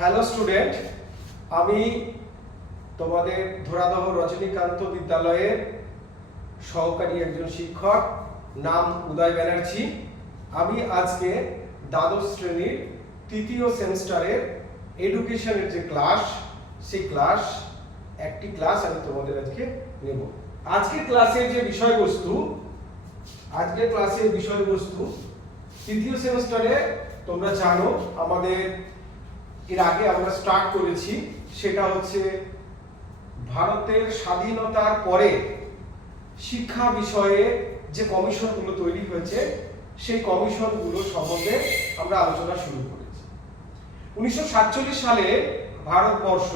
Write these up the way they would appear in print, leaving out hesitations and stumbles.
Hello student, আমি তোমাদের ধরাদহ রজনীকান্ত বিদ্যালয়ের সহকারী একজন শিক্ষক, নাম উদয় ব্যানার্জি। আমি আজকে দ্বাদশ শ্রেণীর তৃতীয় সেমিস্টারের এডুকেশনের যে ক্লাস, সেই একটি ক্লাস আমি তোমাদের আজকে নেব। আজকের ক্লাসের যে বিষয়বস্তু, তৃতীয় সেমিস্টারে তোমরা জানো আমাদের এর আগে আমরা স্টার্ট করেছি, সেটা হচ্ছে ভারতের স্বাধীনতার পরে শিক্ষা বিষয়ে যে কমিশনগুলো তৈরি হয়েছে সেই কমিশনগুলো সম্বন্ধে আমরা আলোচনা শুরু করেছি। 1947 সালে ভারতবর্ষ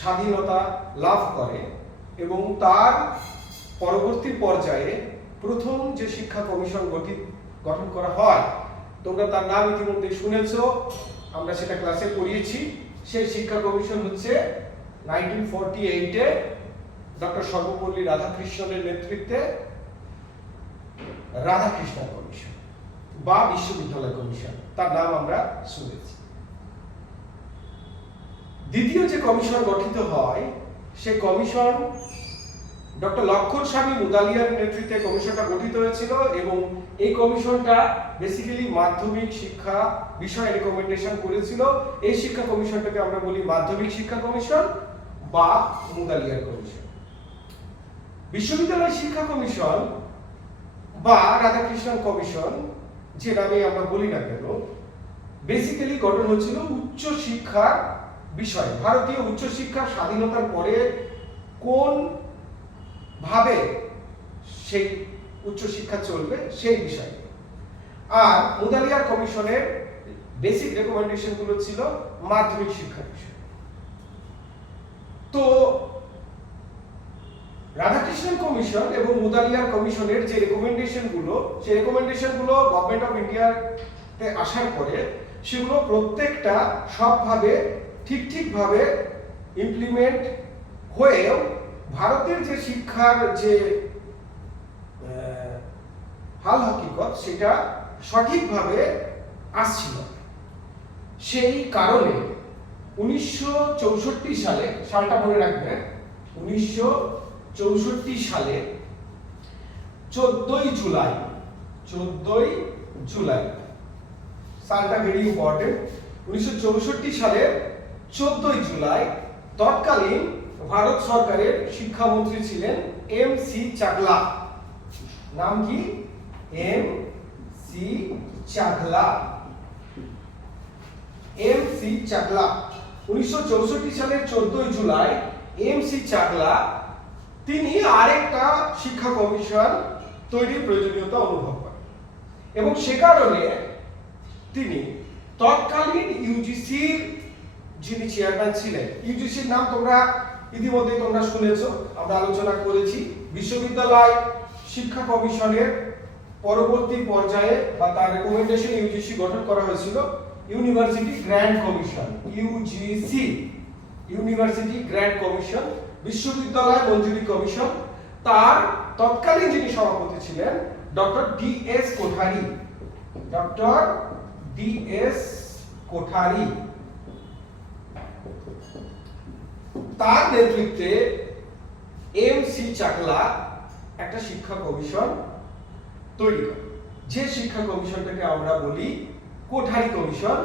স্বাধীনতা লাভ করে এবং তার পরবর্তী পর্যায়ে প্রথম যে শিক্ষা কমিশন গঠন করা হয়, তোমরা তার নাম ইতিমধ্যে শুনেছো, আমরা সেটা ক্লাসে পড়িয়েছি। সেই শিক্ষা কমিশন হচ্ছে 1948-এ ডক্টর সর্বপল্লী রাধাকৃষ্ণনের নেতৃত্বে রাধাকৃষ্ণ কমিশন বা বিশ্ববিদ্যালয় কমিশন, তার নাম আমরা শুনেছি। দ্বিতীয় যে কমিশন গঠিত হয়, সেই কমিশন ডক্টর লক্ষণ স্বামী মুদালিয়ার নেতৃত্বে কমিশনটা গঠিত হয়েছিল এবং এই কমিশনটা বেসিক্যালি মাধ্যমিক শিক্ষা বিষয়ে রেকমেন্ডেশন করেছিল। এই শিক্ষা কমিশনটাকে আমরা বলি মাধ্যমিক শিক্ষা কমিশন বা মুদালিয়ার কমিশন। বিশ্ববিদ্যালয় শিক্ষা কমিশন বা রাধাকৃষ্ণন কমিশন, যে নামে আমরা বলি না কেন, বেসিক্যালি গঠন হয়েছিল উচ্চ শিক্ষার বিষয়ে। ভারতীয় উচ্চ শিক্ষার স্বাধীনতার পরে কোন ভাবে সেই উচ্চ শিক্ষা চলবে সেই বিষয়ে। আর মুদালিয়ার কমিশনের বেসিক রেকমেন্ডেশন গুলো ছিল মাধ্যমিক শিক্ষা বিষয়। তো রাধাকৃষ্ণন কমিশন এবং মুদালিয়ার কমিশনের যে রেকমেন্ডেশন গুলো, সেই রেকমেন্ডেশন গুলো গভর্নমেন্ট অফ ইন্ডিয়াতে আসার পরে সেগুলো প্রত্যেকটা সবভাবে ঠিকভাবে ইমপ্লিমেন্ট হয়েও ভারতের যে শিক্ষার যে হাল হকিকত, সেটা সঠিকভাবে আসছিল। সেই কারণে 1964 সালে, সালটা মনে রাখবেন, 1964 সালে 14ই জুলাই, সালটা ভেরি ইম্পর্টেন্ট। 1964 সালে 14ই জুলাই তৎকালীন ভারত সরকারের শিক্ষামন্ত্রী ছিলেন এম.সি. চাকলা। নাম কি? এম.সি. চাকলা। 1964 সালের 14ই জুলাই এম.সি. চাকলা তিনি আরেকটা শিক্ষা কমিশন তৈরির প্রয়োজনীয়তা অনুভব করেন এবং সে কারণে তিনি তৎকালীন ইউজিসির যিনি চেয়ারম্যান ছিলেন, ইউজিসির নাম তোমরা ইতিমধ্যে শুনেছো, আমরা আলোচনা করেছি। বিশ্ববিদ্যালয় শিক্ষা কমিশনের পরবর্তী পর্যায়ে বা তার রেকমেন্ডেশন ইউজিসি গঠন করা হয়েছিল university grand commission, UGC, university grand commission, বিশ্ববিদ্যালয় মঞ্জুরি কমিশন। তার তৎকালীন যিনি সভাপতি ছিলেন ডক্টর ডি.এস. কোঠারি, তার নেতৃত্বে এম.সি. চাকলা একটা শিক্ষা কমিশন তৈরি করে, যে শিক্ষা কমিশনটাকে আমরা বলি কোঠারি কমিশন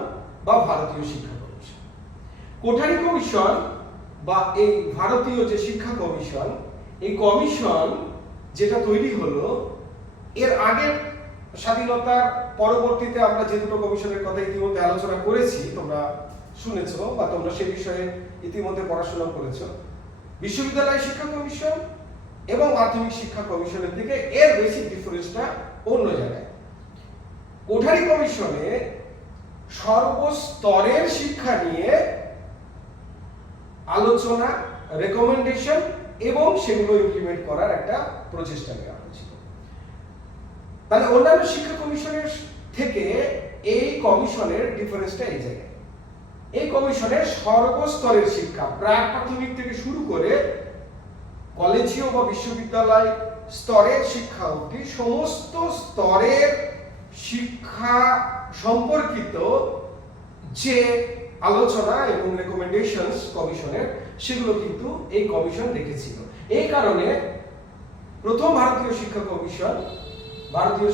বা ভারতীয় শিক্ষা কমিশন। কোঠারি কমিশন বা এই ভারতীয় যে শিক্ষা কমিশন, এই কমিশন যেটা তৈরি হলো, এর আগের স্বাধীনতার পরবর্তীতে আমরা যে দুটো কমিশনের কথা ইতিমধ্যে আলোচনা করেছি, তোমরা শুনেছো বা তোমরা সে বিষয়ে ইতিমধ্যে পড়াশোনা করেছো, বিশ্ববিদ্যালয় শিক্ষা কমিশন এবং মাধ্যমিক শিক্ষা কমিশনের দিকে এর বেসিক ডিফারেন্সটা অন্য জায়গায়। কোঠারি কমিশনে সর্বস্তরের শিক্ষা নিয়ে আলোচনা, রেকমেন্ডেশন এবং সেগুলো ইমপ্লিমেন্ট করার একটা প্রচেষ্টা নেওয়া হয়েছিল। তাহলে অন্যান্য শিক্ষা কমিশনের থেকে এই কমিশনের ডিফারেন্সটা এই জায়গায়। এই কমিশনের সর্বস্তরের শিক্ষা, প্রাক প্রাথমিক থেকে শুরু করে কলেজীয় বা বিশ্ববিদ্যালয় স্তরের শিক্ষা অবধি সমস্ত স্তরের শিক্ষা সম্পর্কিত যে আলোচনা এবং রেকমেন্ডেশনস কমিশনের সেগুলো কিন্তু এই কমিশন দেখেছিল। এই কারণে প্রথম ভারতীয়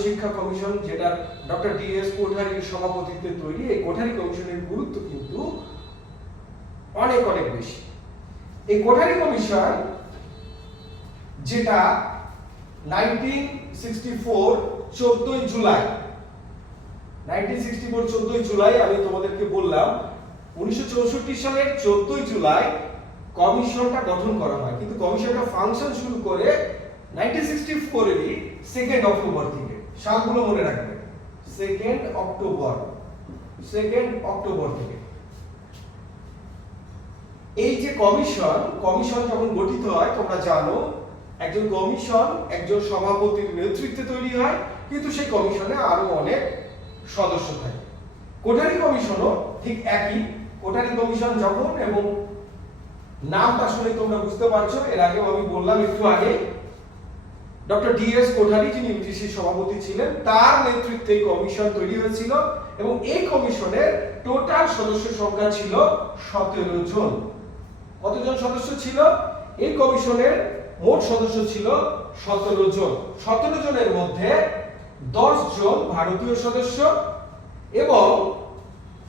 শিক্ষা কমিশন যেটা ডক্টর ডি.এস. কোঠারির সভাপতিত্বে তৈরি, এই কোঠারি কমিশনের গুরুত্ব কিন্তু অনেক অনেক বেশি। এই কোঠারি কমিশন যেটা 1964 14ই জুলাই আমি তোমাদেরকে বললাম 1964 সালের 14ই জুলাই কমিশনটা গঠন করা হয়, কিন্তু কমিশনটা ফাংশন শুরু করে 1964 এরই 2 অক্টোবর থেকে। সালগুলো মনে রাখবে, 2 অক্টোবর থেকে। এই যে কমিশন যখন গঠিত হয় তোমরা জানো একজন কমিশন একজন সভাপতির নেতৃত্বে তৈরি হয়, কিন্তু সেই কমিশনে আরো অনেক সদস্য থাকে। কোঠারি কমিশনও ঠিক একই। কোঠারি কমিশন যখন, এবং নামটা শুনে তোমরা বুঝতে পারছো, এর আগেও আমি বললাম একটু আগে, ডক্টর ডি.এস. কোঠারি যিনি ইউজিসির সভাপতি ছিলেন তার নেতৃত্বে কমিশন তৈরি হয়েছিল, এবং এই কমিশনের টোটাল সদস্য সংখ্যা ছিল 17 জন। কতজন সদস্য ছিল? এই কমিশনের মোট সদস্য ছিল 17 জন। 17 জনের মধ্যে 10 জন ভারতীয় সদস্য এবং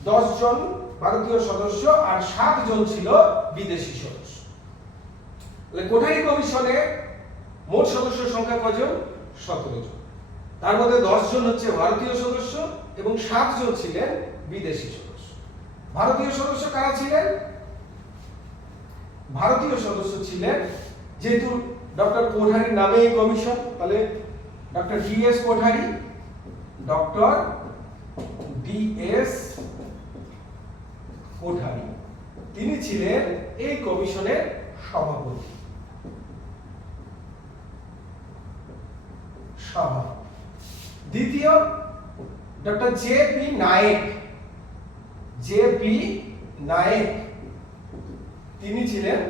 10 জন ভারতীয় সদস্য আর 7 জন ছিল বিদেশি সদস্য। কোঠারি কমিশনে মোট সদস্য সংখ্যা কজন? 17 জন। তার মধ্যে 10 জন হচ্ছে ভারতীয় সদস্য এবং 7 জন ছিলেন বিদেশি সদস্য। ভারতীয় সদস্য কারা ছিলেন? ভারতীয় সদস্য ছিলেন, যেহেতু ডক্টর কোঠারির নামে এই কমিশন, তাহলে ডক্টর ডি.এস. কোঠারি তিনি ছিলেন এই কমিশনের সভাপতি। দ্বিতীয় ডক্টর জে.পি. নায়েক তিনি ছিলেন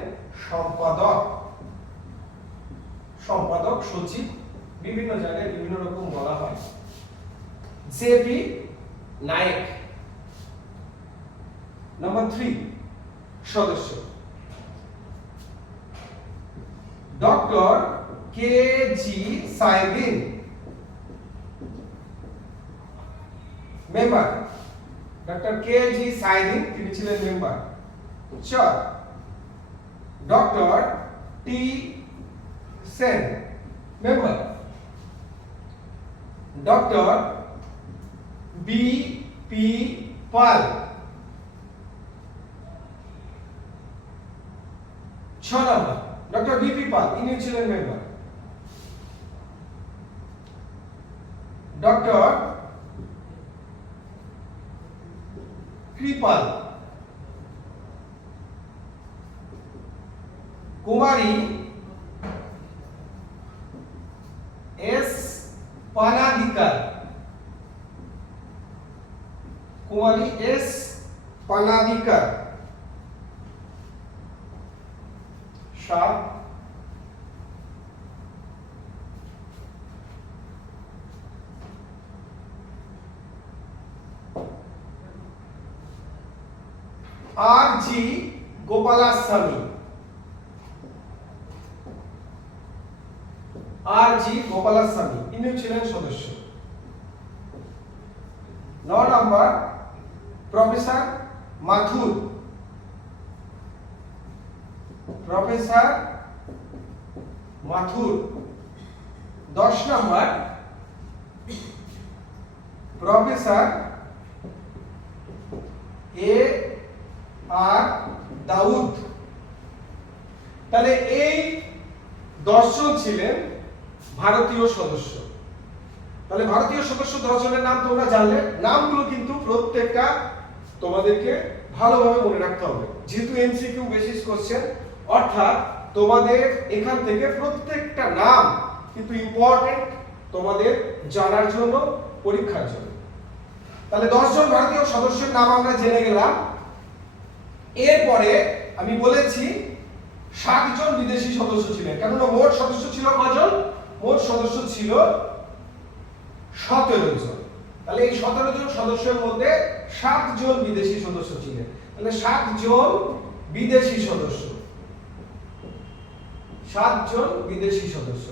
সম্পাদক সচিব, বিভিন্ন জায়গায় বিভিন্ন রকম বলা হয়। জে.পি. নায়েক। নাম্বার 3 সদস্য doctor K G. Saiyidain, member. Doctor K G. Saiyidain তিনি ছিলেন member. 4 doctor T. Sen, member. Doctor B P. Pal. 6 number doctor B P. Pal, ইনি ছিলেন member. Doctor Kripal, Kumari S. Panandikar, সাত আর.জি. গোপালাস্বামী, ইনি ছিলেন সদস্য। 9 নম্বর প্রফেসর মাথুর, 10 নম্বর প্রফেসর এ.আর. দাউদ। তাহলে এই 10 জন ছিলেন ভারতীয় সদস্য। তাহলে ভারতীয় সদস্য 10 জনের নাম তোমরা জানলে, নামগুলো কিন্তু প্রত্যেকটা তোমাদেরকে ভালোভাবে মনে রাখতে হবে, যেহেতু এমসিকিউ বেসিস কোশ্চেন, অর্থাৎ তোমাদের এখান থেকে প্রত্যেকটা নাম কিন্তু ইম্পর্টেন্ট তোমাদের জানার জন্য, পরীক্ষার জন্য। তাহলে 10 জন ভারতীয় সদস্যের নাম আমরা জেনে গেলাম। এরপরে আমি বলেছি 7 জন বিদেশি সদস্য ছিলেন, কেননা মোট সদস্য ছিল কজন? মোট সদস্য ছিল 17 জন। তাহলে এই 17 জন সদস্যের মধ্যে 7 জন বিদেশি সদস্য ছিলেন। তাহলে 7 জন বিদেশি সদস্য, 7 জন বিদেশি সদস্য।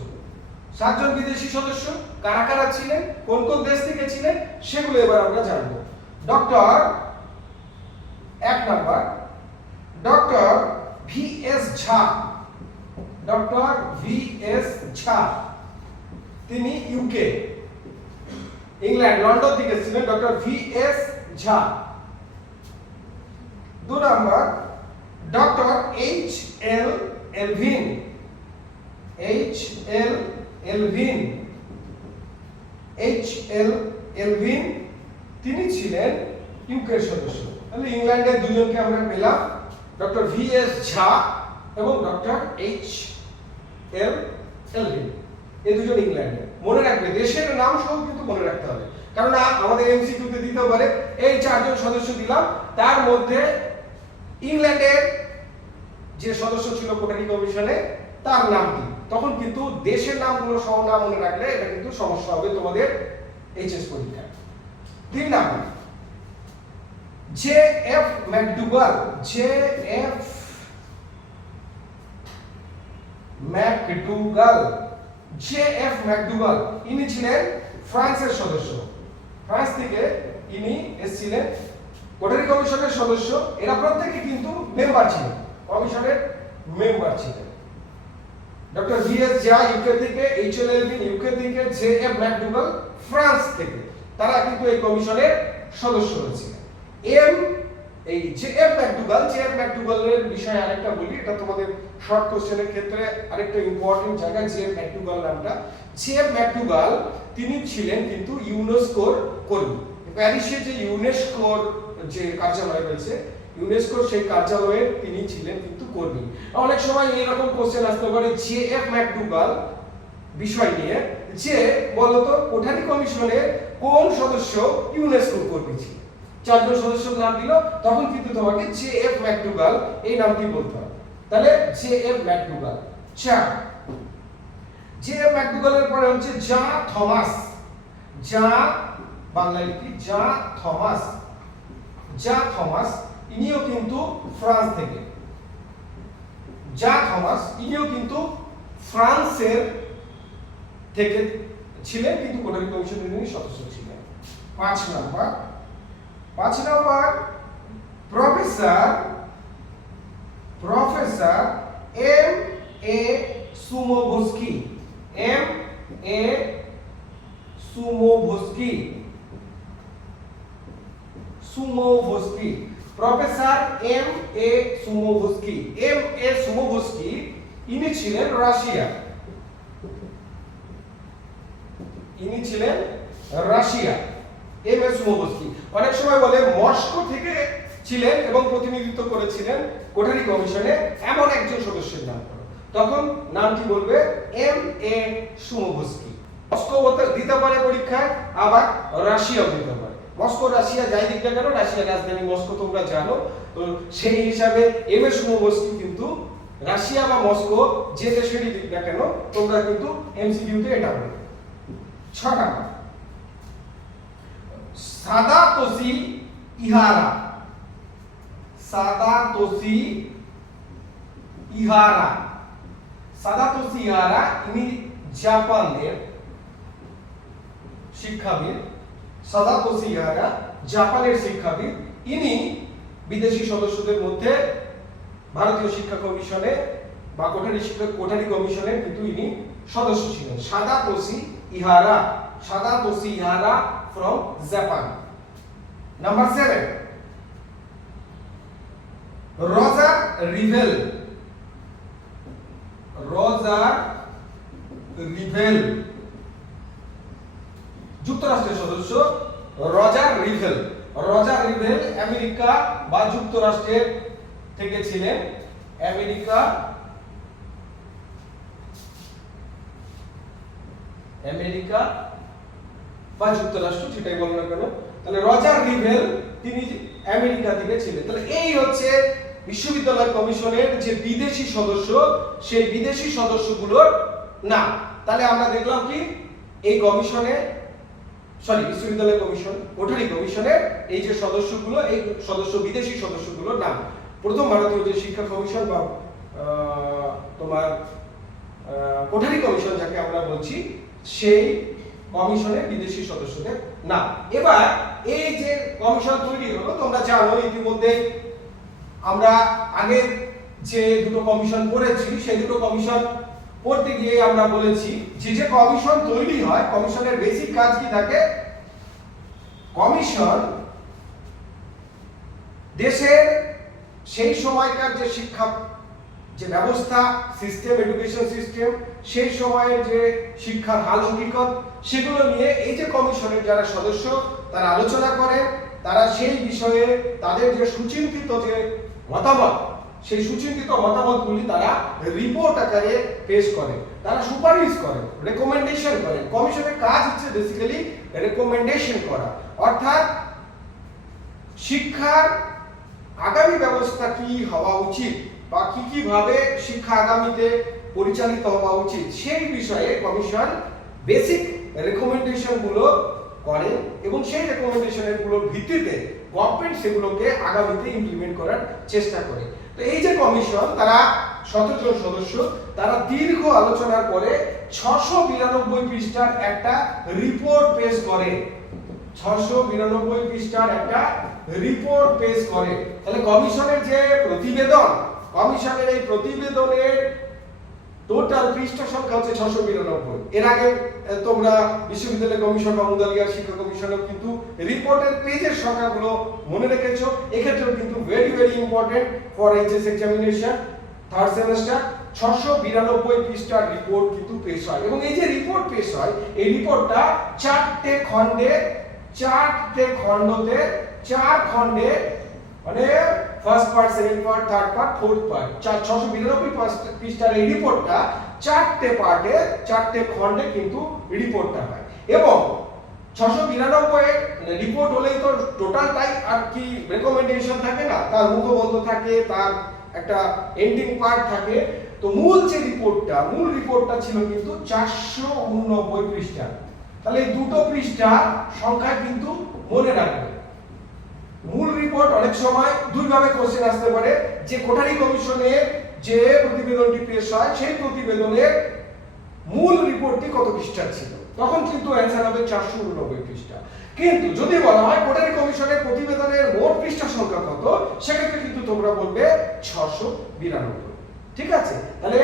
7 জন বিদেশি সদস্য কারা কারা ছিলেন, কোন কোন দেশ থেকে ছিলেন, সেগুলো এবার আমরা জানব। Doctor 1 number doctor V S. Jha. Doctor V S. Jha তিনি ইউকে ইংল্যান্ড লন্ডন থেকে ছিলেন। Doctor V S. Jha. 2 number doctor H L. Elvin. H L. Elvin. H L. Elvin তিনি ছিলেন ইউকের সদস্য। তাহলে ইংল্যান্ডের দুজনকে আমরা পেলাম, ডক্টর ভি.এস. ঝা এবং ডক্টর এইচ.এল. এলভিন। এই দুজন ইংল্যান্ডে। মনে রাখবে দেশের নাম সহ কিন্তু মনে রাখতে হবে, কারণ আমাদের এমসিকিউতে দিতেও পারে। এই 4 জন সদস্য দিলাম, তার মধ্যে ইংল্যান্ডের যে সদস্য ছিল কোটারি কমিশনে তার নাম কি, তখন কিন্তু দেশের নামগুলো সহ না মনে রাখলে এটা কিন্তু সমস্যা হবে তোমাদের এইচএস পরীক্ষায়। 3 নাম্বার জে.এফ. ম্যাকডুগাল। জে.এফ. ম্যাকডুগাল। জে.এফ. ম্যাকডুগাল ইনি ছিলেন ফ্রান্সের সদস্য। ফ্রান্স থেকে ইনি এসেছিলেন, কোটারি কমিশনের সদস্য। এরা প্রত্যেকে কিন্তু মেম্বার ছিলেন, কমিশনের মেম্বার ছিলেন। Doctor V S. ঝা ইউকে থেকে, এইচ.এল. এলভিন ইউকে থেকে, জে.এফ. ম্যাকডুগাল ফ্রান্স থেকে, তারা কিন্তু এই কমিশনের সদস্য হয়েছিলেন। এই জে.এফ. ম্যাকডুগাল, জে.এফ. ম্যাকডুগালের বিষয়ে আরেকটা বলি, এটা তোমাদের শর্ট কোশ্চেনের ক্ষেত্রে আরেকটা ইম্পর্টেন্ট জায়গা। জে.এফ. ম্যাকডুগাল নামটা, জে.এফ. ম্যাকডুগাল তিনি ছিলেন কিন্তু ইউনেস্কোর কর্মী। প্যারিসে যে ইউনেস্কোর যে কার্যালয় রয়েছে, ইউনেস্কোর সেই কার্যালয়ে তিনি ছিলেন কিন্তু কর্মী। অনেক সময় এরকম কোশ্চেন আসতে পারে জে.এফ. ম্যাকডুগাল বিষয় নিয়ে, যে বলতো কোঠারি কমিশনের কোন সদস্য ইউনেস্কোর কর্মী ছিল। 4 জন সদস্যের নাম দিল, তখন কিন্তু তোমাকে জে.এফ. ম্যাকডুগাল এই নামটি বলতে হবে। তাহলে জে.এফ. ম্যাকডুগাল। 4 জে.এফ. ম্যাকডুগালের পরে হচ্ছে জা থমাস। জা বাংলায় কি, জা থমাস। জা থমাস ইনিও কিন্তু ফ্রান্স থেকে। জা থমাস ইনিও কিন্তু ফ্রান্সের থেকে ছিলেন, কিন্তু কোটারি কমিশনের ইনি সদস্য ছিলেন। 5 number professor M A. Sumovsky. M A. Sumovsky. Sumovsky professor M A. Sumovsky. M A. Sumovsky ইনি ছিলেন রাশিয়া। ইনি ছিলেন রাশিয়া। এম.এ. সুমোভস্কি অনেক সময় বলে মস্কো থেকে ছিলেন এবং প্রতিনিধিত্ব করেছিলেন কোঠারি কমিশনে, এমন একজন সদস্যের নাম করো, তখন নামটি বলবে এম.এ. সুমোভস্কি। মস্কো দিতে পারে পরীক্ষায়, আবার রাশিয়াও দিতে পারে। মস্কো রাশিয়া যাই দিক না কেন, রাশিয়ার রাজধানী মস্কো তোমরা জানো, তো সেই হিসাবে এম.এ. সুমোভস্কি কিন্তু রাশিয়া বা মস্কো যে দেশেরই দিক না কেন, তোমরা কিন্তু এমসিকিউতে এটা বলবে। 6 নাম্বার সাদাতোশি ইহারা। সাদাতোশি ইহারা। সাদাতোশি ইহারা ইনি জাপানের শিক্ষাবিদ। সাদাতোশি ইহারা জাপানের শিক্ষাবিদ। ইনি বিদেশি সদস্যদের মধ্যে ভারতীয় শিক্ষা কমিশনে বা কোঠারি কমিশনে কিন্তু ইনি সদস্য ছিলেন। সাদাতোশি ইহারা। সাদাতোশি ইহারা from Japan. Number 7 Roger reveal. Roger reveal যুক্তরাষ্ট্রের সদস্য Roger reveal. Roger reveal America বা যুক্তরাষ্ট্রের থেকে ছিলেন। আমেরিকা বা যুক্তরাষ্ট্র, সেটাই বলো না কেন। তাহলে রজার রিভেল তিনি আমেরিকা থেকে ছিলেন। তাহলে এই হচ্ছে বিশ্ববিদ্যালয় কমিশনের যে বিদেশি সদস্য, সেই বিদেশি সদস্যগুলোর নাম। তাহলে আমরা দেখলাম কি এই কমিশনে বিশ্ববিদ্যালয় কমিশন, কোঠারি কমিশনের এই যে সদস্যগুলো, এই বিদেশি সদস্যগুলোর নাম। প্রথম ভারতীয় যে শিক্ষা কমিশন বা তোমার কোঠারি কমিশন যাকে আমরা বলছি, সেই কমিশনের বিদেশি সদস্যদের নাম। এবার এই যে কমিশন তৈরি হলো, তোমরা জানো ইতিমধ্যে আমরা আগে যে দুটো কমিশন পড়েছি, সেই দুটো কমিশন পড়তে গিয়ে আমরা বলেছি যে কমিশন তৈরি হয়, কমিশনের বেসিক কাজ কি থাকে? কমিশন দেশের সেই সময়কার যে শিক্ষা যে ব্যবস্থা, সিস্টেম, এডুকেশন সিস্টেম, সেই সময়ের যে শিক্ষার হাল হকিকত, সেগুলো নিয়ে এই যে কমিশনের যারা সদস্য তারা আলোচনা করে, তারা সেই বিষয়ে তাদের যে সুচিন্তিত যে মতামত, সেই সুচিন্তিত মতামতগুলি তারা রিপোর্ট আকারে পেশ করে, তারা সুপারিশ করে, রেকমেন্ডেশন করে। কমিশনের কাজ হচ্ছে বেসিক্যালি রেকমেন্ডেশন করা, অর্থাৎ শিক্ষার আগামী ব্যবস্থা কি হওয়া উচিত বা কি ভাবে শিক্ষা আগামীতে পরিচালিত হওয়া উচিত, সেই বিষয়ে কমিশন বেসিক রেকমেন্ডেশন গুলো করে এবং সেই রেকমেন্ডেশনের গুলোর ভিত্তিতে গভর্নমেন্ট সেগুলোকে আগামীতে ইমপ্লিমেন্ট করার চেষ্টা করে। তো এই যে কমিশন, তারা 17 জন সদস্য, তারা দীর্ঘ আলোচনার পরে 692 পৃষ্ঠার একটা রিপোর্ট পেশ করে। 692 পৃষ্ঠার একটা রিপোর্ট পেশ করে। তাহলে কমিশনের যে প্রতিবেদন, কমিশনের এই প্রতিবেদনের টোটাল পৃষ্ঠা সংখ্যা হচ্ছে 692। এর আগে তোমরা বিশ্ববিদ্যালয় কমিশন বা মুদালিয়ার শিক্ষা কমিশনের কিন্তু রিপোর্টের পেজের সংখ্যাগুলো মনে রেখেছো। এক্ষেত্রেও কিন্তু very important for HS examination third semester. 692 পৃষ্ঠার রিপোর্ট কিন্তু পেশ হয় এবং এই যে রিপোর্ট পেশ হয়, এই রিপোর্টটা 4টে খণ্ডে, 4 খণ্ডে, মানে first part, second part, third part, fourth part, 692 পৃষ্ঠার এই রিপোর্টটা 4টে পার্টে, 4টে খণ্ডে কিন্তু রিপোর্টটা হয়। এবং 692 রিপোর্ট হলেই তো টোটালটাই আর কি রেকমেন্ডেশন থাকে না, তার মুখবন্ধ থাকে, তার একটা এন্ডিং পার্ট থাকে। তো মূল রিপোর্টটা ছিল কিন্তু 489 পৃষ্ঠা। তাহলে এই দুটো পৃষ্ঠা সংখ্যা কিন্তু মনে রাখবে। মূল রিপোর্ট অনেক সময় দুই ভাবে কোশ্চেন আসতে পারে, যে কোঠারি কমিশনের যে প্রতিবেদনটি পেশ হয়, সেই প্রতিবেদনের মূল রিপোর্টটি কত পৃষ্ঠার ছিল, তখন কিন্তু অ্যানসার হবে 489 পৃষ্ঠা। কিন্তু যদি বলা হয় কোঠারি কমিশনের প্রতিবেদনের মোট পৃষ্ঠা সংখ্যা কত, সেক্ষেত্রে কিন্তু তোমরা বলবে 692। ঠিক আছে? তাহলে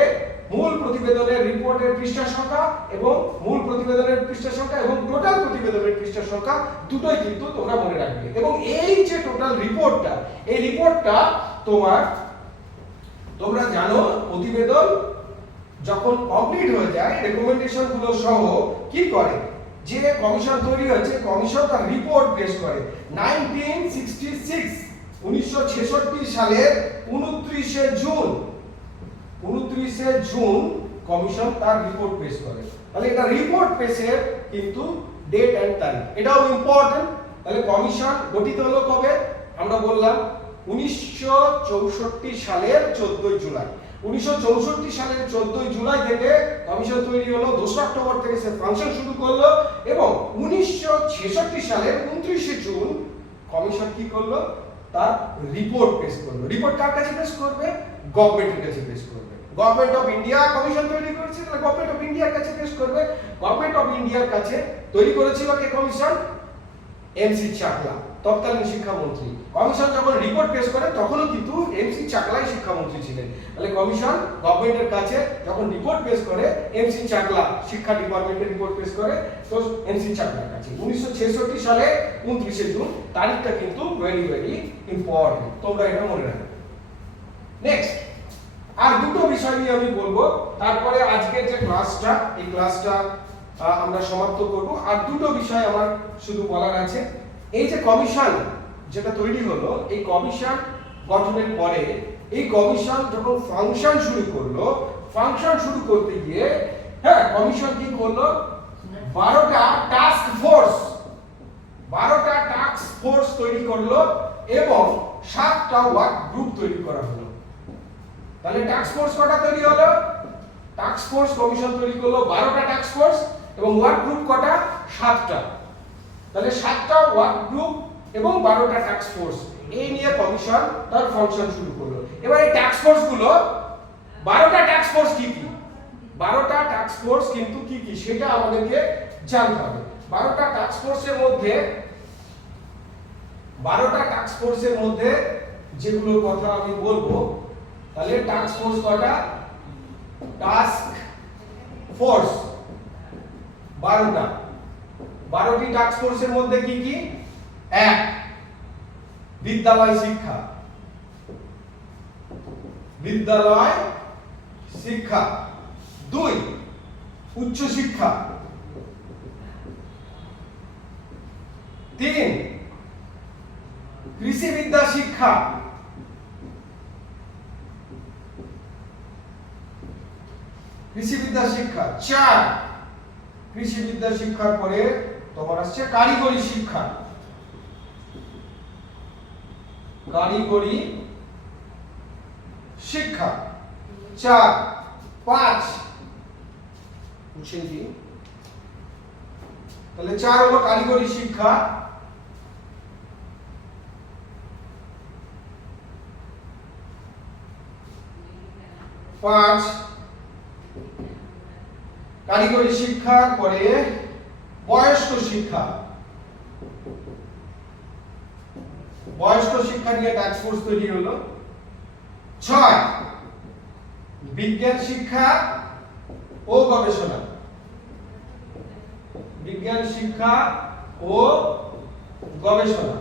মূল প্রতিবেদনের রিপোর্টের পৃষ্ঠা সংখ্যা এবং মূল প্রতিবেদনের পৃষ্ঠা সংখ্যা এবং টোটাল প্রতিবেদনের পৃষ্ঠা সংখ্যা দুটোই কিন্তু তোমরা মনে রাখবে। এবং এই যে টোটাল রিপোর্টটা, এই রিপোর্টটা তোমরা জানো প্রতিবেদন যখন কমপ্লিট হয়ে যায়, রেকমেন্ডেশন গুলো সহ কি করে, যে কমিশন তৈরি হয়েছে, কমিশন তার রিপোর্ট পেশ করে 1966 সালের 29শে জুন কমিশন তার রিপোর্ট পেশ করে। তাহলে এটা রিপোর্ট পেশের কিন্তু ডেট এন্ড তারিখ, এটাও ইম্পর্টেন্ট। তাহলে কমিশন গঠিত হলো কবে? আমরা বললাম 1964 সালের 14 জুলাই। 1964 সালের 14 জুলাই থেকে কমিশন তৈরি হলো। 2 অক্টোবর থেকে সে ফাংশন শুরু করলো এবং 1966 সালের 29শে জুন কমিশন কি করলো? তার রিপোর্ট পেশ করলো। রিপোর্ট কার কাছে পেশ করবে? গভর্নমেন্টের কাছে পেশ করবে। গভর্নমেন্ট অফ ইন্ডিয়া কমিশন তৈরি করেছে, তাহলে গভর্নমেন্ট অফ ইন্ডিয়ার কাছে পেশ করবে। গভর্নমেন্ট অফ ইন্ডিয়ার কাছে তৈরি করেছিল কে কমিশন? এমসি চাকলা, তৎকালীন শিক্ষামন্ত্রী। কমিশন যখন রিপোর্ট পেশ করে তখনও কিন্তু এমসি চাকলাই শিক্ষামন্ত্রী ছিলেন। তাহলে কমিশন গভর্নমেন্টের কাছে যখন রিপোর্ট পেশ করে, এমসি চাকলা শিক্ষা ডিপার্টমেন্টের রিপোর্ট পেশ করে, তো এমসি চাকলার কাছে 1966 সালে 29শে জুন তারিখটা কিন্তু ভেরি ইম্পর্টেন্ট, তোমরা এটা মনে রাখবে। নেক্সট আর দুটো বিষয় নিয়ে আমি বলবো, তারপরে আজকের যে ক্লাসটা, এই ক্লাসটা আমরা সমাপ্ত করব। আর দুটো বিষয় আমার শুধু বলার আছে। এই যে কমিশন যেটা তৈরি হলো, এই কমিশন গঠনের পরে এই কমিশন যখন ফাংশন শুরু করলো, ফাংশন শুরু করতে গিয়ে কমিশন কি করলো? 12টা টাস্ক ফোর্স তৈরি করলো এবং 7টা ওয়ার্ক গ্রুপ তৈরি করা হলো। তাহলে টাস্ক ফোর্স কটা তৈরি হলো? টাস্ক ফোর্স কমিশন তৈরি করলো 12টা টাস্ক ফোর্স এবং ওয়ার্ক গ্রুপ কটা? 7টা। তাহলে 7টা ওয়ার্ক গ্রুপ এবং 12টা টাস্ক ফোর্স এই নিয়ে কমিশন তার ফাংশন শুরু করলো। এবার এই টাস্ক ফোর্স গুলো 12টা টাস্ক ফোর্স কি কি, 12টা টাস্ক ফোর্স কিন্তু কি কি সেটা আমাদেরকে জানতে হবে। 12টা টাস্ক ফোর্সের মধ্যে 12টা টাস্ক ফোর্সের মধ্যে যেগুলোর কথা আমি বলবো, তাহলে টাস্ক ফোর্স কয়টা, টাস্ক ফোর্স 12টা। 12টি টাস্ক ফোর্সের মধ্যে কি কি, 1 বিদ্যালয় শিক্ষা, বিদ্যালয় শিক্ষা, 2 উচ্চ শিক্ষা, 3 কৃষিবিদ্যা শিক্ষা, 4 কৃষিবিদ্যা শিক্ষার পরে তোমার আসছে কারিগরি শিক্ষা, কারিগরি শিক্ষা 4, 5 বুঝছেন কি, তাহলে 4 হলো কারিগরি শিক্ষা, 5 কারিগরি শিক্ষার পরে বয়স্ক শিক্ষা, বয়স্ক শিক্ষা নিয়ে টাস্ক ফোর্স তৈরি হলো। 6 বিজ্ঞান শিক্ষা ও গবেষণা, বিজ্ঞান শিক্ষা ও গবেষণা,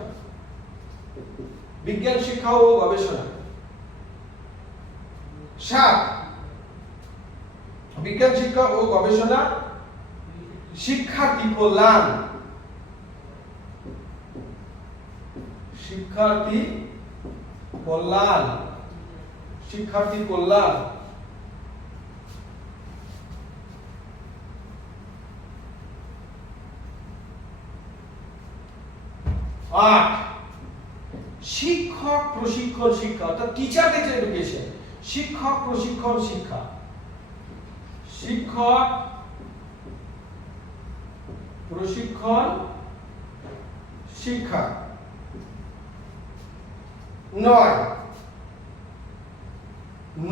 বিজ্ঞান শিক্ষা ও গবেষণা। 7 বিজ্ঞান শিক্ষা ও গবেষণা, শিক্ষার্থী কল্যাণ, শিক্ষার্থী কল্যাণ, শিক্ষার্থী কল্যাণ। 8 শিক্ষক প্রশিক্ষণ শিক্ষা, অর্থাৎ টিচারদের এডুকেশন, শিক্ষক প্রশিক্ষণ শিক্ষা, শিক্ষক প্রশিক্ষণ শিক্ষা। 9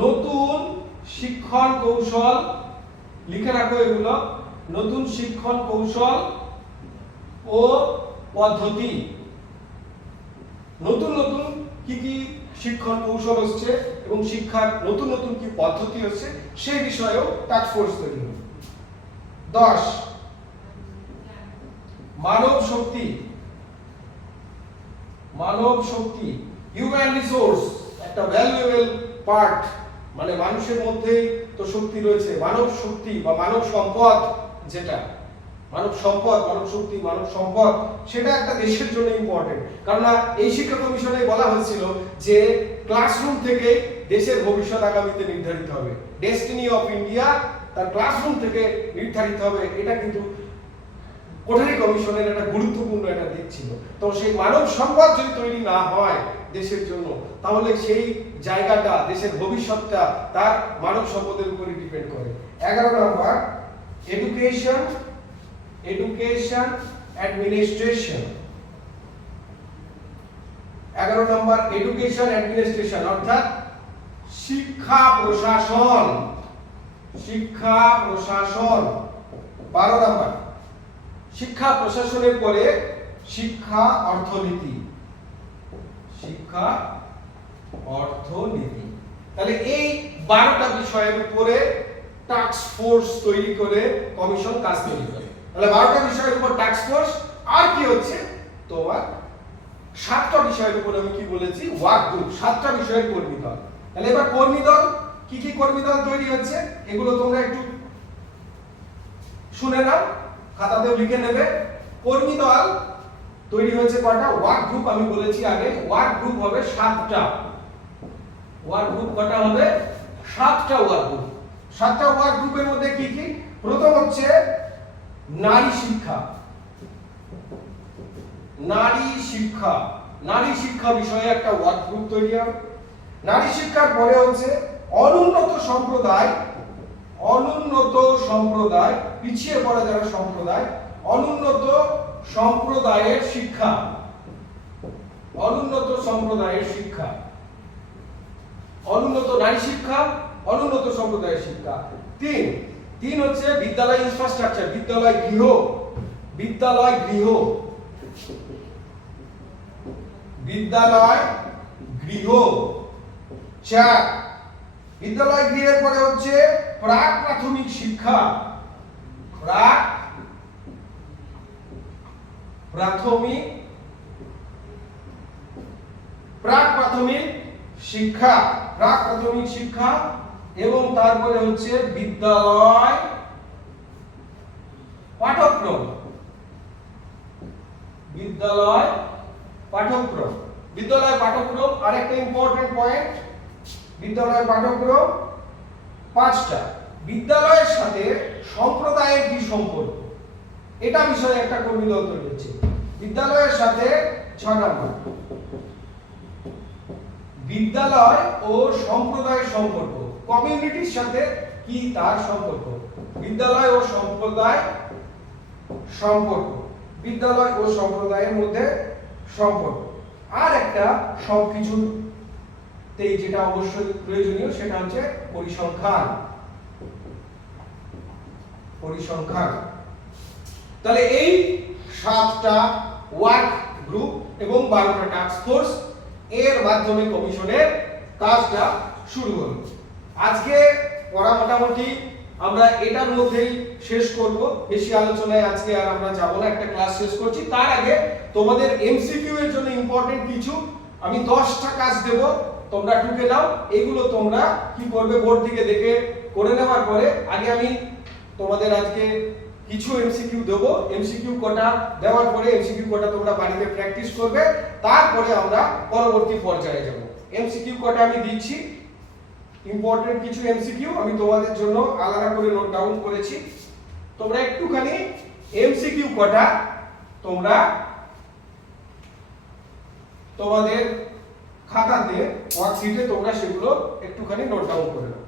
নতুন শিক্ষণ কৌশল, লিখে রাখো এগুলো, নতুন শিক্ষণ কৌশল ও পদ্ধতি, নতুন নতুন কি কি শিক্ষণ কৌশল হচ্ছে এবং শিক্ষার নতুন নতুন কি পদ্ধতি হচ্ছে সেই বিষয়েও টাস্ক ফোর্স তৈরি হবে। 10 মানব শক্তি, মানব শক্তি হিউম্যান রিসোর্স, একটা ভ্যালুয়েবল পার্ট, মানে মানুষের মধ্যে তো শক্তি রয়েছে, মানব শক্তি বা মানব সম্পদ, যেটা মানব সম্পদ, মানব শক্তি, মানব সম্পদ, সেটা একটা দেশের জন্য ইম্পর্টেন্ট। কারণ এই শিক্ষা কমিশনে বলা হয়েছিল যে ক্লাসরুম থেকে দেশের ভবিষ্যৎ আগামীতে নির্ধারিত হবে, ডেস্টিনি অফ ইন্ডিয়া তার ক্লাসরুম থেকে নির্ধারিত হবে। এটা কিন্তু কোঠারি কমিশনের একটা গুরুত্বপূর্ণ একটা দিক ছিল। তো সেই মানব সম্পদ যদি তৈরি না হয় দেশের জন্য, তাহলে সেই জায়গাটা, দেশের ভবিষ্যৎটা তার মানব সম্পদের উপরে ডিপেন্ড করে। 11 নম্বর এডুকেশন, এডুকেশন অ্যাডমিনিস্ট্রেশন। 11 নম্বর এডুকেশন অ্যাডমিনিস্ট্রেশন, অর্থাৎ শিক্ষা প্রশাসন, শিক্ষা প্রশাসন। 12 নম্বর শিক্ষা প্রশাসনের পরে শিক্ষা অর্থনীতি, শিক্ষা অর্থনীতি। তাহলে এই 12টা বিষয়ের উপরে টাস্ক ফোর্স তৈরি করে কমিশন কাজ তৈরি করে। তাহলে 12টা বিষয়ের উপর টাস্ক ফোর্স, আর কি হচ্ছে তোমার 7টা বিষয়ের উপর আমি কি বলেছি, ওয়ার্ক গ্রুপ, 7টা বিষয়ের কর্মী দল। তাহলে এবার কর্মী দল, কি কি কর্মী দল তৈরি হচ্ছে এগুলো তোমরা একটু শুনে নাও, খাতাতেও লিখে নেবে। কর্মী দল তৈরি হয়েছে কয়টা, ওয়ার্ক গ্রুপ আমি বলেছি আগে, ওয়ার্ক গ্রুপ হবে 7টা। ওয়ার্ক গ্রুপ কয়টা হবে, 7টা ওয়ার্ক গ্রুপ। 7টা ওয়ার্ক গ্রুপের মধ্যে কি কি, প্রথম হচ্ছে নারী শিক্ষা, নারী শিক্ষা, নারী শিক্ষা বিষয়ে একটা ওয়ার্ক গ্রুপ তৈরি হবে। নারী শিক্ষার পরে হচ্ছে অনুন্নত সম্প্রদায়, অনুন্নত সম্প্রদায়, পিছিয়ে পড়া যারা সম্প্রদায়, অনুন্নত সম্প্রদায়ের শিক্ষা, অনুন্নত সম্প্রদায়ের শিক্ষা, অনুন্নত নারী শিক্ষা, অনুন্নত সম্প্রদায়ের শিক্ষা। তিন হচ্ছে বিদ্যালয় ইনফ্রাস্ট্রাকচার, বিদ্যালয় গৃহ, বিদ্যালয় গৃহ, বিদ্যালয় গৃহ। 4 বিদ্যালয় গৃহের পরে হচ্ছে প্রাক প্রাথমিক শিক্ষা, প্রাক প্রাথমিক শিক্ষা, প্রাক প্রাথমিক শিক্ষা, এবং তারপরে হচ্ছে বিদ্যালয় পাঠ্যক্রম, বিদ্যালয় পাঠ্যক্রম। বিদ্যালয় পাঠ্যক্রম আরেকটা ইম্পর্টেন্ট পয়েন্ট, বিদ্যালয় পাঠ্যক্রম 5টা। বিদ্যালয়ের সাথে সম্প্রদায়ের কি সম্পর্ক, এটা বিষয়ে একটা কর্মীদল তৈরি হচ্ছে। বিদ্যালয়ের সাথে 6 নাম্বার, বিদ্যালয় ও সম্প্রদায়ের সম্পর্ক, কমিউনিটির সাথে কি তার সম্পর্ক, বিদ্যালয় ও সম্প্রদায় সম্পর্ক, বিদ্যালয় ও সম্প্রদায়ের মধ্যে সম্পর্ক। আর একটা সবকিছুতেই যেটা অবশ্যই প্রয়োজনীয় সেটা হচ্ছে পরিসংখ্যান, পরিসংখ্যান। তাহলে এই 7টা ওয়ার্ক গ্রুপ এবং 12টা টাস্ক ফোর্স এর মাধ্যমে কমিশনের কাজটা শুরু হলো। আজকে পড়া মোটামুটি আমরা এটার মধ্যেই শেষ করব, বেশি আলোচনায় আজকে আর আমরা যাব না, একটা ক্লাস শেষ করছি। তার আগে তোমাদের এমসিকিউ এর জন্য ইম্পর্টেন্ট কিছু আমি 10টা কাজ দেব, তোমরা টুকে নাও। এগুলো তোমরা কি করবে, বোর্ড থেকে দেখে করে নেওয়ার পরে আগে আমি তোমাদের আজকে কিছু এমসিকিউ দেব, এমসিকিউ কটা দেওয়ার পরে এমসিকিউ কটা তোমরা বাড়িতে প্র্যাকটিস করবে, তারপরে আমরা পরবর্তী পর্যায়ে যাব। এমসিকিউ কটা আমি দিচ্ছি, ইম্পর্টেন্ট কিছু এমসিকিউ আমি তোমাদের জন্য আলাদা করে নোট ডাউন করেছি। তোমরা একটুখানি এমসিকিউ কটা তোমরা তোমাদের খাতাতে ওয়ার্কশিটে তোমরা সেগুলো একটুখানি নোট ডাউন করে নাও।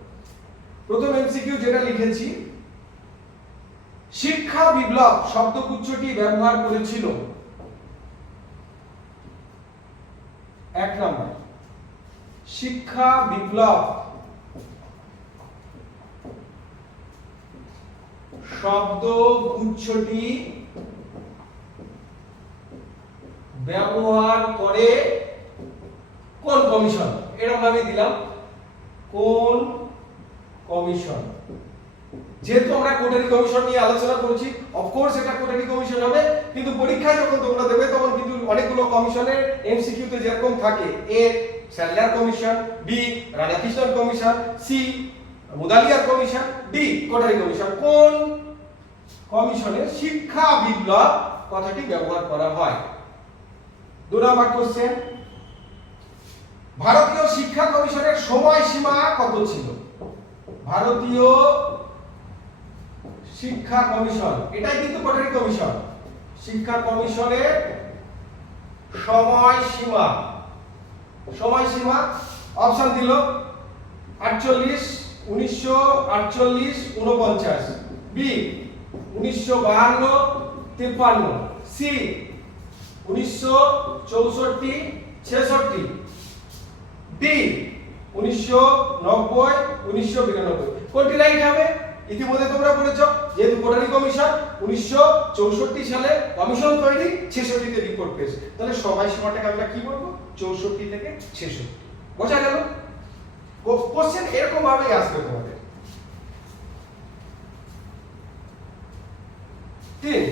প্রথম এমসিকিউ যেটা লিখেছি, শিক্ষা বিপ্লব শব্দগুচ্ছটি ব্যবহার করেছিল। 1 নাম্বার, শিক্ষা বিপ্লব শব্দগুচ্ছটি ব্যবহার করে কোন কমিশন, এরকম ভাবে দিলাম কোন কমিশন। যেহেতু আমরা কোটারি কমিশন নিয়ে আলোচনা করছি, অফকোর্স এটা কোটারি কমিশন হবে, কিন্তু পরীক্ষায় যখন তোমরা দেবে তখন কিন্তু অনেকগুলো কমিশনের এমসিকিউ তে যেরকম থাকে, A Sadler commission, B Radhakrishnan commission, C Mudaliar commission, D Kothari commission, কোন কমিশনে শিক্ষা বিপ্লব কথাটি ব্যবহার করা হয়। 2 নম্বর কোশ্চেন, ভারতীয় শিক্ষা কমিশনের সময়সীমা কত ছিল? ভারতীয় শিক্ষা কমিশন, এটাই কিন্তু কোটারি কমিশন, শিক্ষা কমিশনের সময়সীমা, সময়সীমা অপশন দিল 48, 1948, 49, বি 1952, 53, সি 1964, 66, ডি 1990, 1992। কোনটি রাইট হবে? ইতিমধ্যে তোমরা পড়েছো, যেহেতু কোটারি কমিশন 1964 সালে কমিশন তৈরি, 66 তে রিপোর্ট পেশ, তাহলে সময়সীমাটাকে আমরা কি বলবো? 64 থেকে 66। বোঝা গেল? কোশ্চেন এরকম ভাবেই আসবে তোমাদের। 3,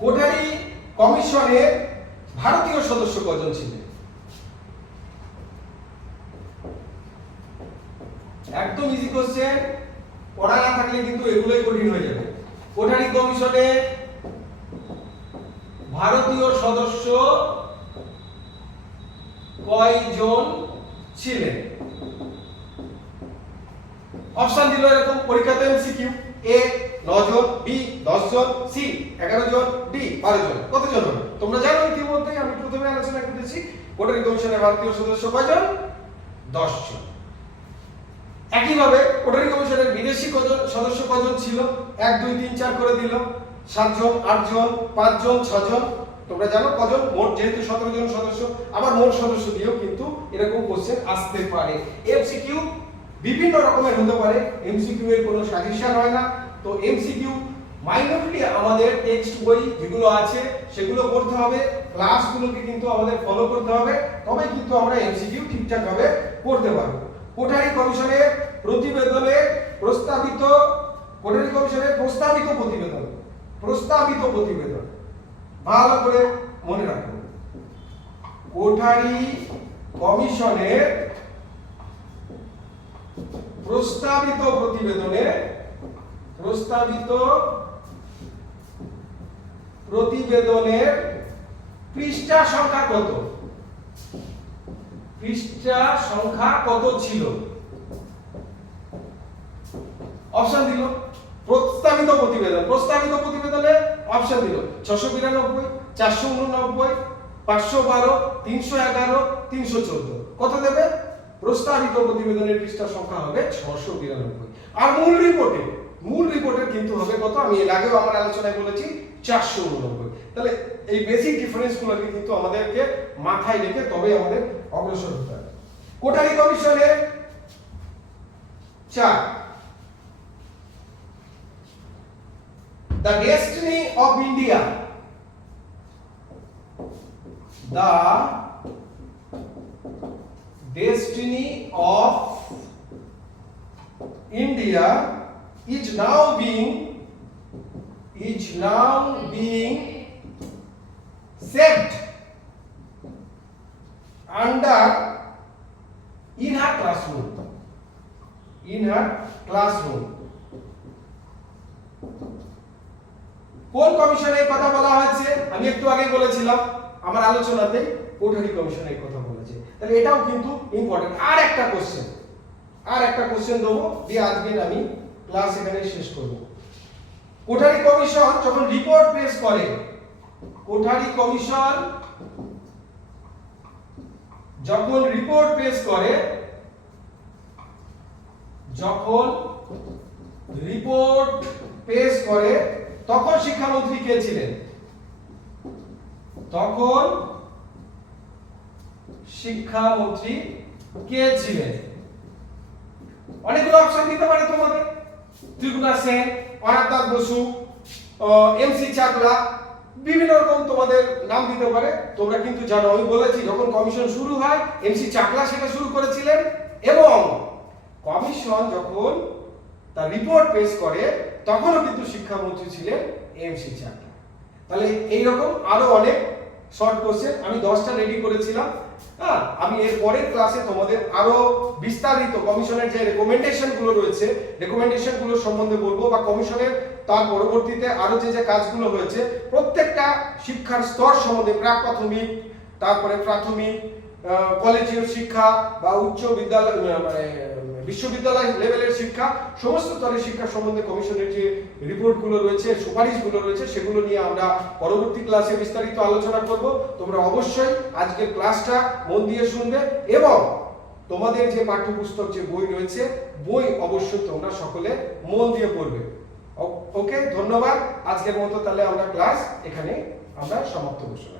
কোটারি কমিশনে ভারতীয় সদস্য কজন ছিলেন? একদম ইজি কোশ্চেন, পড়া না থাকলে কিন্তু এগুলোই কঠিন হয়ে যাবে। কোটারি কমিশনে ভারতীয় সদস্য কয়জন ছিলেন? অপশন দিল এরকম, পরীক্ষাতে এমসিকিউ, এ 9 জন, বি 10 জন, সি 11 জন, ডি 12 জন। কতজন হবে? তোমরা জানো ইতিমধ্যে আমি প্রথমে আলোচনা করেছি, কোটারি কমিশনের ভারতীয় সদস্য কয়জন? 10 জন। একইভাবে কোটারি কমিশনের বিদেশি সদস্য কজন ছিল? 1 2 3 4 করে দিল, 7 জন, 8 জন, 5 জন, 6 জন, তোমরা জানো কজন, মোট যেহেতু 17 জন সদস্য, আবার মোট সদস্য দিয়েও কিন্তু এরকম কোশ্চেন আসতে পারে। এমসিকিউ বিভিন্ন রকমের হতে পারে, এমসিকিউ এর কোনো সাজেশন হয় না। তো এমসিকিউ মাইনরলি আমাদের টেক্সট বই যেগুলো আছে সেগুলো পড়তে হবে, ক্লাসগুলোকে কিন্তু আমাদের ফলো করতে হবে, তবে কিন্তু আমরা এমসিকিউ ঠিকঠাক ভাবে করতে পারবো। কোঠারি কমিশনের প্রতিবেদনে প্রস্তাবিত, কোঠারি কমিশনের প্রস্তাবিত প্রতিবেদন ভালো করে মনে রাখুন। কোঠারি কমিশনের প্রস্তাবিত প্রতিবেদনের পৃষ্ঠা সংখ্যা কত? পৃষ্ঠা সংখ্যা কত ছিল? অপশন দিল প্রস্তাবিত প্রতিবেদনে অপশন দিল 692, 489, 512, 311, 314। কত দেবে? প্রস্তাবিত প্রতিবেদনের পৃষ্ঠা সংখ্যা হবে 692। আর মূল রিপোর্টের কিন্তু হবে কত? আমি এর আগেও আমার আলোচনায় বলেছি 489। তাহলে এই বেসিক ডিফারেন্সগুলোকে কিন্তু আমাদেরকে মাথায় রেখে তবে আমাদের অগ্রসর হতে হবে। কোঠারি কমিশনের 4 The destiny of India. The destiny of India is now being shaped under in her classroom. কোন কমিশনের কথা বলা হয়েছে? আমি একটু আগে বলেছিলাম আমার আলোচনাতে কোঠারি কমিশনের কথা বলেছে। তাহলে এটাও কিন্তু ইম্পর্টেন্ট। আর একটা কোশ্চেন দেবো, দিয়ে আজকে আমি ক্লাস এখানে শেষ করব। কোঠারি কমিশন যখন রিপোর্ট পেশ করে, তখন শিক্ষামন্ত্রী কে ছিলেন? অনেকগুলো অপশন দিতে পারে তোমাদের, ত্রিগুণা সেন, অনাথনাথ বসু, এমসি চাকলা, বিভিন্ন রকম তোমাদের নাম দিতে পারে। তোমরা কিন্তু জানো, আমি বলেছি যখন কমিশন শুরু হয় এমসি চাকলা সেটা শুরু করেছিলেন, এবং কমিশন যখন তার রিপোর্ট পেশ করে তখনও কিন্তু শিক্ষামন্ত্রী ছিলেন এমসি চাকলা। তাহলে এইরকম আরো অনেক শর্ট কোশ্চেন আমি 10টা রেডি করেছিলাম। আমি এর পরের ক্লাসে তোমাদের আরো বিস্তারিত কমিশনের যে রেকমেন্ডেশনগুলো রয়েছে, রেকমেন্ডেশনগুলো সম্বন্ধে বলবো, বা কমিশনের তার পরবর্তীতে আরো যে কাজগুলো হয়েছে প্রত্যেকটা শিক্ষার স্তর সম্বন্ধে, প্রাক প্রাথমিক, তারপরে প্রাথমিক, কলেজীয় শিক্ষা বা উচ্চ বিদ্যালয়, মানে বিশ্ববিদ্যালয় লেভেলের শিক্ষা, সমস্ত স্তরের শিক্ষা সম্বন্ধে কমিশনের যে রিপোর্টগুলো রয়েছে, সুপারিশগুলো রয়েছে, সেগুলো নিয়ে আমরা পরবর্তী ক্লাসে বিস্তারিত আলোচনা করব। তোমরা অবশ্যই আজকের ক্লাসটা মন দিয়ে শুনবে, এবং তোমাদের যে পাঠ্যপুস্তক, যে বই রয়েছে, বই অবশ্যই তোমরা সকলে মন দিয়ে পড়বে। ওকে, ধন্যবাদ। আজকের মতো তাহলে আমরা ক্লাস এখানে সমাপ্ত ঘোষণা।